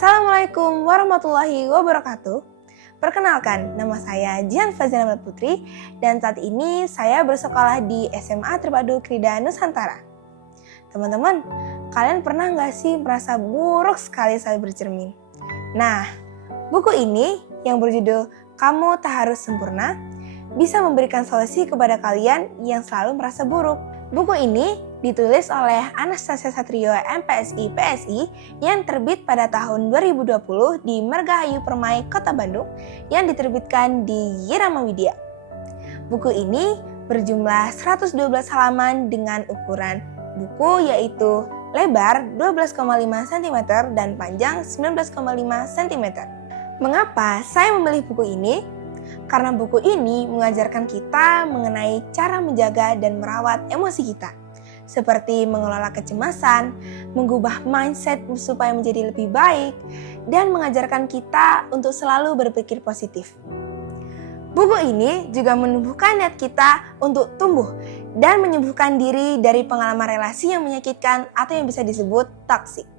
Assalamualaikum warahmatullahi wabarakatuh. Perkenalkan, nama saya Jihan Fazila Putri dan saat ini saya bersekolah di SMA Terpadu Krida Nusantara. Teman-teman, kalian pernah nggak sih merasa buruk sekali saat bercermin? Nah, buku ini yang berjudul Kamu Tak Harus Sempurna bisa memberikan solusi kepada kalian yang selalu merasa buruk. Buku ini ditulis oleh Anastasia Satrio MPSI PSI yang terbit pada tahun 2020 di Margahayu Permai, Kota Bandung yang diterbitkan di Irama Widya. Buku ini berjumlah 112 halaman dengan ukuran buku yaitu lebar 12,5 cm dan panjang 19,5 cm. Mengapa saya memilih buku ini? Karena buku ini mengajarkan kita mengenai cara menjaga dan merawat emosi kita. Seperti mengelola kecemasan, mengubah mindset supaya menjadi lebih baik, dan mengajarkan kita untuk selalu berpikir positif. Buku ini juga menumbuhkan niat kita untuk tumbuh dan menyembuhkan diri dari pengalaman relasi yang menyakitkan atau yang bisa disebut toksik.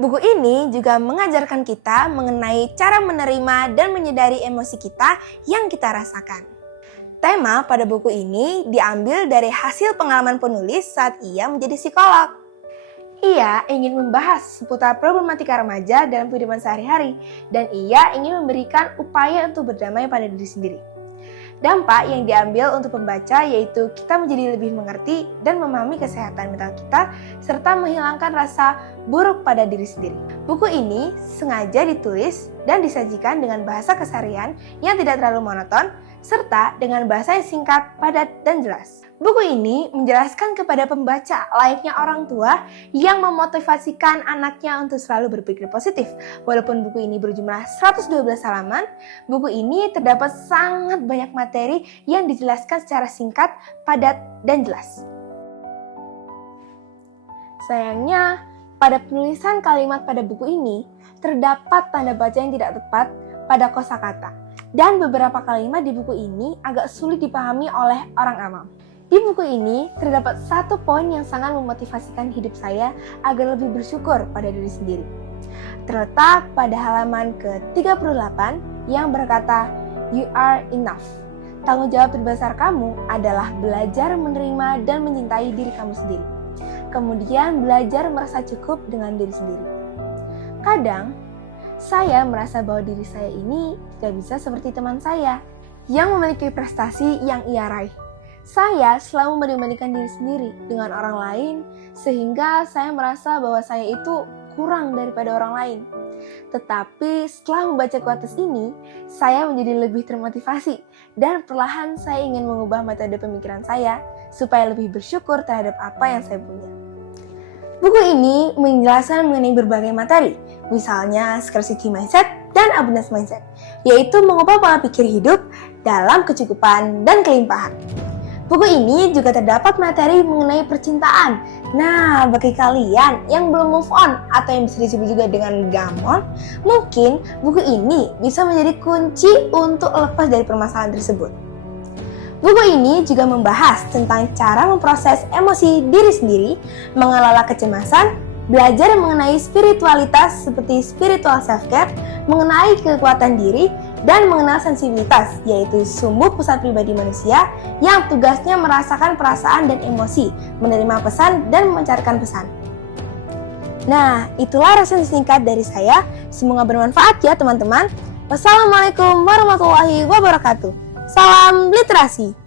Buku ini juga mengajarkan kita mengenai cara menerima dan menyadari emosi kita yang kita rasakan. Tema pada buku ini diambil dari hasil pengalaman penulis saat ia menjadi psikolog. Ia ingin membahas seputar problematika remaja dalam kehidupan sehari-hari dan ia ingin memberikan upaya untuk berdamai pada diri sendiri. Dampak yang diambil untuk pembaca yaitu kita menjadi lebih mengerti dan memahami kesehatan mental kita serta menghilangkan rasa buruk pada diri sendiri. Buku ini sengaja ditulis dan disajikan dengan bahasa keseharian yang tidak terlalu monoton serta dengan bahasa yang singkat, padat, dan jelas. Buku ini menjelaskan kepada pembaca layaknya orang tua yang memotivasikan anaknya untuk selalu berpikir positif. Walaupun buku ini berjumlah 112 halaman, buku ini terdapat sangat banyak materi yang dijelaskan secara singkat, padat, dan jelas. Sayangnya, pada penulisan kalimat pada buku ini, terdapat tanda baca yang tidak tepat pada kosakata. Dan beberapa kalimat di buku ini agak sulit dipahami oleh orang awam. Di buku ini terdapat satu poin yang sangat memotivasikan hidup saya agar lebih bersyukur pada diri sendiri. Terletak pada halaman ke-38 yang berkata, "You are enough." Tanggung jawab terbesar kamu adalah belajar menerima dan mencintai diri kamu sendiri. Kemudian belajar merasa cukup dengan diri sendiri. Kadang, saya merasa bahwa diri saya ini tidak bisa seperti teman saya yang memiliki prestasi yang ia raih. Saya selalu membandingkan diri sendiri dengan orang lain sehingga saya merasa bahwa saya itu kurang daripada orang lain. Tetapi setelah membaca kuotas ini, saya menjadi lebih termotivasi dan perlahan saya ingin mengubah metode pemikiran saya supaya lebih bersyukur terhadap apa yang saya punya. Buku ini menjelaskan mengenai berbagai materi, misalnya scarcity mindset dan abundance mindset, yaitu mengubah pola pikir hidup dalam kecukupan dan kelimpahan. Buku ini juga terdapat materi mengenai percintaan. Nah, bagi kalian yang belum move on atau yang bisa disebut juga dengan gamon, mungkin buku ini bisa menjadi kunci untuk lepas dari permasalahan tersebut. Buku ini juga membahas tentang cara memproses emosi diri sendiri, mengelola kecemasan, belajar mengenai spiritualitas seperti spiritual self-care, mengenai kekuatan diri, dan mengenal sensibilitas, yaitu sumber pusat pribadi manusia yang tugasnya merasakan perasaan dan emosi, menerima pesan, dan memancarkan pesan. Nah, itulah resensi singkat dari saya. Semoga bermanfaat ya teman-teman. Wassalamualaikum warahmatullahi wabarakatuh. Salam literasi.